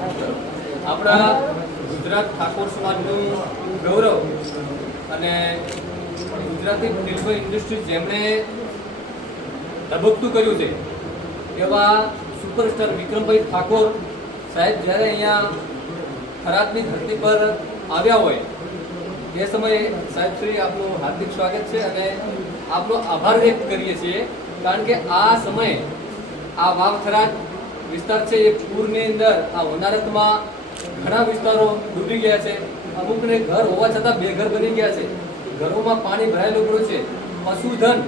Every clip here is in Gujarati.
આપણા ગુજરાત ઠાકોર સમાજનું ગૌરવ અને ગુજરાતી ફિલ્મ ઇન્ડસ્ટ્રી જેમણે ધબકતું કર્યું છે એવા સુપરસ્ટાર વિક્રમભાઈ ઠાકોર સાહેબ જ્યારે અહીંયા થરાદની ધરતી પર આવ્યા હોય એ સમયે સાહેબ શ્રી આપનું હાર્દિક સ્વાગત છે અને આપનો આભાર વ્યક્ત કરીએ છીએ, કારણ કે આ સમયે આ વાવ થરાદ વિસ્તાર છે એ પૂરની અંદર આ હોનારતમાં ઘણા વિસ્તારો ડૂબી ગયા છે. અમુકને ઘર હોવા છતાં બેઘર બની ગયા છે. ઘરોમાં પાણી ભરાયેલું પડ્યું છે. પશુધન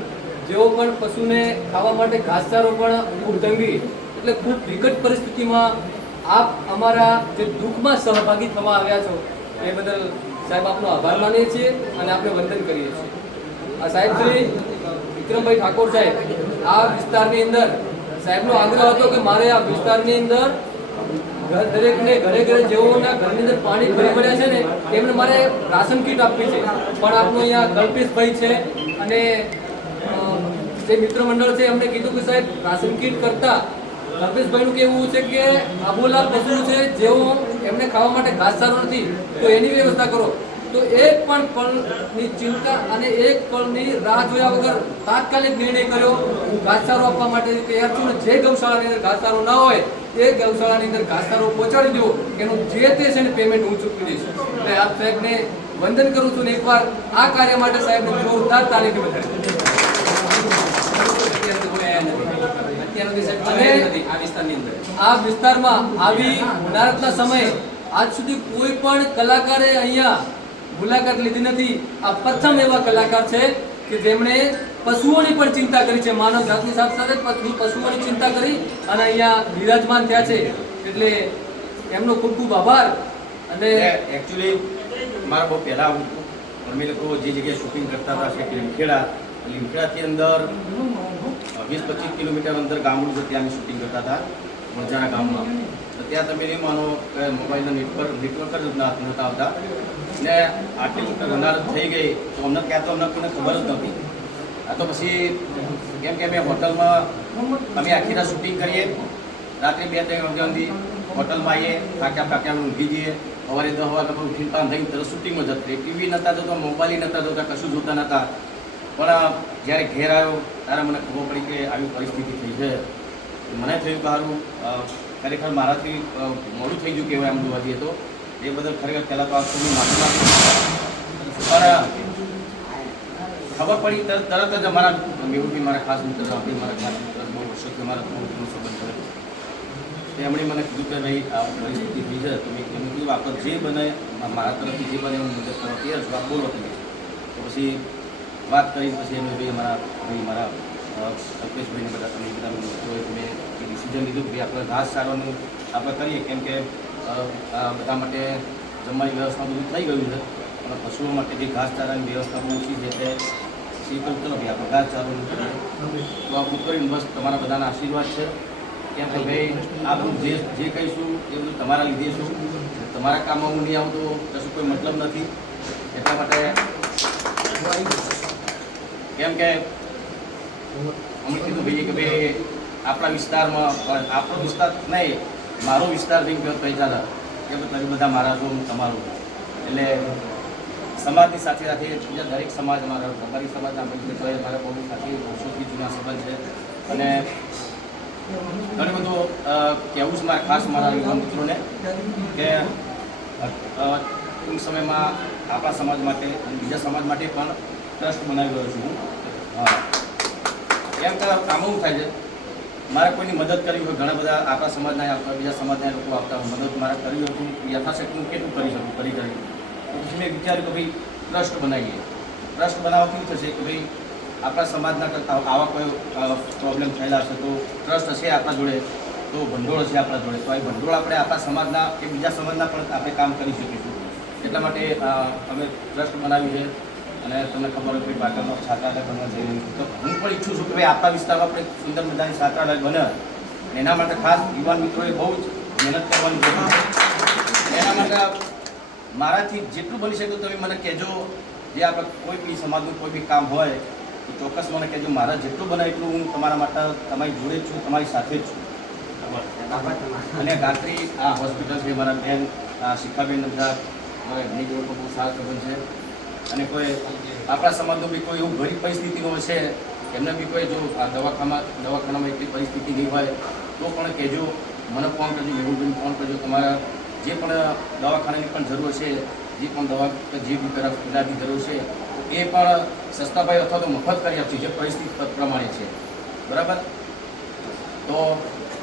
જેઓ પણ પશુને ખાવા માટે ઘાસચારો પણ ખૂબ તંગી, એટલે ખૂબ વિકટ પરિસ્થિતિમાં આપ અમારા જે દુઃખમાં સહભાગી થવા આવ્યા છો એ બદલ સાહેબ આપનો આભાર માનીએ છીએ અને આપણે વંદન કરીએ છીએ. આ સાહેબ શ્રી વિક્રમભાઈ ઠાકોર સાહેબ આ વિસ્તારની અંદર સાહેબનો આગ્રહ હતો કે મારે આ વિસ્તારની અંદર દરેકને ઘરે ઘરે જેઓના ઘરની અંદર પાણી ભરી પડ્યા છે ને તેમને મારે રાશન કીટ આપવી છે. પણ આપનો અહીંયા કલ્પેશભાઈ છે અને જે મિત્ર મંડળ છે એમને કીધું કે સાહેબ રાશન કીટ કરતા કલ્પેશભાઈનું કહેવું છે કે આબોલા પશુ છે જેઓ એમને ખાવા માટે ઘાસચારો નથી તો એની વ્યવસ્થા કરો. તો એક પણ પળની ચિંતા અને એક પળની રાહ જોયા વગર તાત્કાલિક નિર્ણય કર્યો. હું ઘાસચારો આપવા માટે તૈયાર છું ને જે ગૌશાળાની અંદર ઘાસચારો ના હોય એ ગૌશાળાની અંદર ઘાસચારો પહોંચાડી દો, એનું જે તે છે ને પેમેન્ટ હું ચૂકવી દઈશ. એટલે આપ સાહેબને વંદન કરું છું ને એકવાર આ કાર્ય માટે સાહેબને જોરદાર તાલીમ બતાવી. આ વિસ્તારમાં આવી હોનારતના સમયે આજ સુધી કોઈ પણ કલાકારે અહીંયા મુલાકાત લીધી નથી. આ પ્રથમ એવા કલાકાર છે કે જેમણે પશુઓની પણ ચિંતા કરી છે, માનવ જાતની સાથે સાથે પશુઓની ચિંતા કરી અને અહીંયા બિરાજમાન થયા છે. એટલે એમનો ખૂબ ખૂબ આભાર. અને એકચ્યુઅલી મારા બહુ પહેલાં અમે લોકો જે જગ્યાએ શૂટિંગ કરતા હતા છે લીમખેડાથી અંદર 20-25 કિલોમીટર અંદર ગામડું છે, ત્યાં શૂટિંગ કરતા હતા મજાના ગામમાં. તો ત્યાં તમે નહીં માનો કે મોબાઈલના નેટવર્ક જ નહોતા આવતા ને આટલી મોટી હોનારત થઈ ગઈ તો અમને ક્યાં તો અમને કોઈને ખબર જ નહોતી. આ તો પછી કેમ કે અમે હોટલમાં અમે આખી રાત શૂટિંગ કરીએ, રાત્રે 2-3 વાગ્યા સુધી હોટલમાં આવીએ, થાક્યા ઊંઘી જઈએ, સવારે 10 વાગ્યા પર ઉઠીને પાન થઈને તરત શૂટિંગમાં જતા રહીએ. ટીવી નહોતા જોતા, મોબાઈલ નહોતા જોતા, કશું જોતા નહોતા. પણ જ્યારે ઘેર આવ્યો ત્યારે મને ખબર પડી કે આવી પરિસ્થિતિ થઈ છે. મને થયું કે સારું ખરેખર મારાથી મોડું થઈ ગયું કહેવાય આમ જોવા જઈએ તો. એ બદલ ખરેખર પહેલાં તો આ સુધી માફી માંગુ. પણ ખબર પડી તરત જ અમારા મેહુલભાઈ મારા ખાસ મિત્ર હતા, મારા ખાસ મિત્ર બહુ વર્ષોથી અમારા સંબંધ છે. એમણે મને કીધું કે ભાઈ આ પરિસ્થિતિ થઈ છે તો મેં કીધું આપણે જે બને મારા તરફથી જે બને હું મદદ કરવા તૈયાર છું, આપ બોલો તમે. તો પછી વાત કરી પછી એમને ભાઈ મારા કલ્પેશભાઈને બધા તમે બધા મિત્રોએ મેં ડિસિઝન લીધું કે આપણે ઘાસચારાનું આપણે કરીએ, કેમ કે બધા માટે જમવાની વ્યવસ્થા બધું થઈ ગયું છે પણ પશુઓ માટે જે ઘાસચારાની વ્યવસ્થા બહુ ઓછી છે તે શીખવું ચલો ભાઈ આપણે ઘાસચારાનું કરીએ. તો આ બધું કરીને બસ તમારા બધાના આશીર્વાદ છે. કેમ કે ભાઈ આ બધું જે કહીશું એ બધું તમારા લીધે છું. તમારા કામમાં હું નહીં આવું તો કશું કોઈ મતલબ નથી. એટલા માટે કેમ કે અમે કીધું ભાઈ કે ભાઈ આપણા વિસ્તારમાં આપણો વિસ્તાર નહીં મારો વિસ્તાર નહીં કહો તો ચાલે કે તમે બધા મારા છો તમારું. એટલે સમાજની સાથે સાથે બીજા દરેક સમાજ મારા તમારી સમાજના મિત્રો મારા બહુ સાથે વર્ષોથી જૂના સંબંધ છે અને ઘણું બધું કહેવું છે મારા ખાસ મારા યુવા મિત્રોને કે ટૂંક સમયમાં આપણા સમાજ માટે અને બીજા સમાજ માટે પણ ટ્રસ્ટ બનાવી રહ્યો છું. એમ કે કામ એવું થાય છે મારે કોઈની મદદ કરવી હોય, ઘણા બધા આપણા સમાજના આપણા બીજા સમાજના લોકો આવતા મદદ મારે કરવી હોય તો યથાશક્તિ હું કેટલું કરી શકું કરી તો પછી મેં વિચાર્યું કે ભાઈ ટ્રસ્ટ બનાવીએ. ટ્રસ્ટ બનાવવા કેવું થશે કે ભાઈ આપણા સમાજના કરતા આવા કોઈ પ્રોબ્લેમ થયેલા હશે તો ટ્રસ્ટ હશે આપણા જોડે, તો ભંડોળ હશે આપણા જોડે, તો આ ભંડોળ આપણે આપણા સમાજના કે બીજા સમાજના પણ આપણે કામ કરી શકીશું. એટલા માટે અમે ટ્રસ્ટ બનાવ્યું છે. અને તમને ખબર હોય કે બાટલામાં છાત્રાલય બનવા જઈ રહ્યું તો હું પણ ઈચ્છું છું કે ભાઈ આપણા વિસ્તારમાં આપણે સુંદર મજાની છાત્રાલય બને. એના માટે ખાસ યુવાન મિત્રોએ બહુ જ મહેનત કરવાની જરૂર છે. એના માટે મારાથી જેટલું બની શકે તમે મને કહેજો. જે આપણે કોઈ બી સમાજનું કોઈ બી કામ હોય તો ચોક્કસ મને કહેજો. મારા જેટલું બને એટલું હું તમારા માટે તમારી જોડે જ છું, તમારી સાથે જ છું. અને ગાત્રી આ હોસ્પિટલ છે મારા બેન શિખાબેન બધા મારા એમની જોડે પણ બહુ સારા સંબંધ છે. અને કોઈ આપણા સમાજનો બી કોઈ એવું ગરીબ પરિસ્થિતિનો હશે એમને બી કોઈ જો આ દવાખાનામાં એટલી પરિસ્થિતિ નહીં હોય તો પણ કહેજો, મને ફોન કરજો, મેહુલભાઈને ફોન કરજો. તમારા જે પણ દવાખાનાની પણ જરૂર છે, જે પણ દવા જે બી ઇલાજની જરૂર છે એ પણ સસ્તા ભાઈ અથવા તો મફત કરી આપશે, જે પરિસ્થિતિ પ્રમાણે છે. બરાબર? તો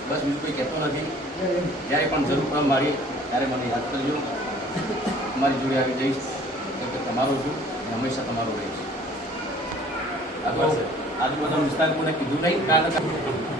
બસ બીજું કંઈ કહેતો નથી. જ્યારે પણ જરૂર પડે મારી ત્યારે મને યાદ કરજો, મારી જોડે આવી જઈશ. કેમ કે તમારો છું અને હંમેશા તમારો રહીશ. આ તો આજુબાજુ વિસ્તાર કોને કીધું નહીં કારણ